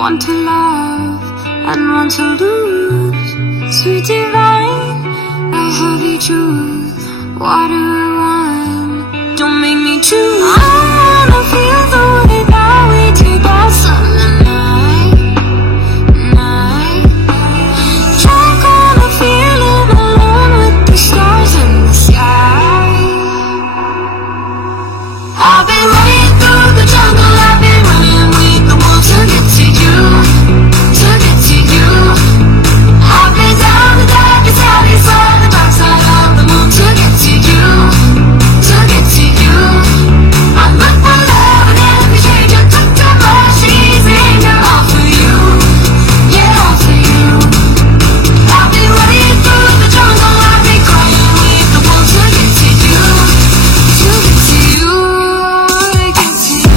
want to love and want to lose. Sweet divine, a heavy truth. Water or wine, don't make me choose. I wanna feel the way that we take our summer night. Drunk on the feeling, alone with the stars in the sky. I've been running through the jungle, I've been running with the wolves to get to you, to get to you. I've been down the darkest alleys on the dark side of the moon to get to you, to get to you. I look for love in every stranger, took too much easy anger, all for you, yeah, all for you. I've been running through the jungle, I've been crying with the wolves to get to you, to get to you, to get to you.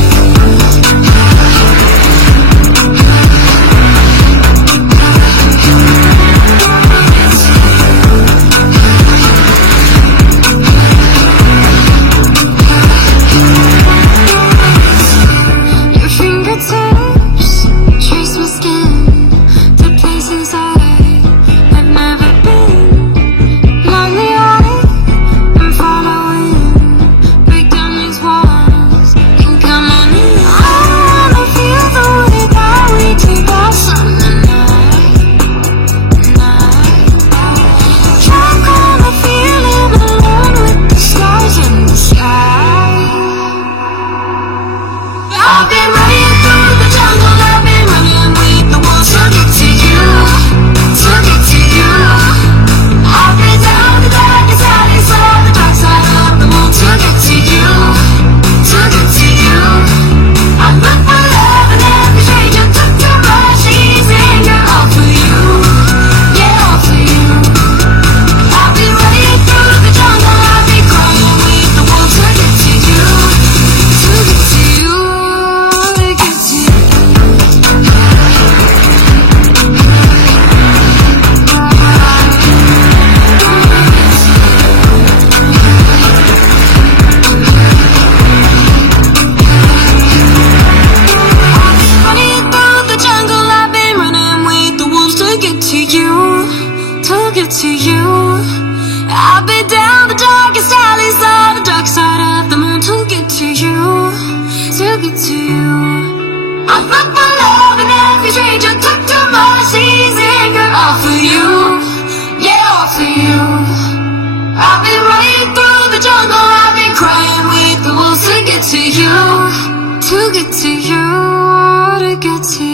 Your fingertips trace my skin to places I've never been. Light me up and following, break down these walls and come on in. I wanna feel the way that we take our summer night. Drunk on the feeling, alone with the stars in the sky. I've been running through the jungle, I've been running with the wolves to get to you, to get to you. I've been down the darkest alleys on the dark side of the moon to get to you, to get to you. I look for love in every stranger, took too much easy anger, all for you, yeah, all for you. I've been running through the jungle, I've been crying with the wolves to get to you, to get to you, to get to you. Running through the jungle, I've been running with the wolves to get to you, to get to you. I've been down the darkest alleys on the dark side of the moon to get to you, to get to you. I look for love in every stranger, took too much easy anger, all for you, yeah, all for you. I've been running through the jungle, I've been crying with the wolves to get to you, to get to you, to get to you.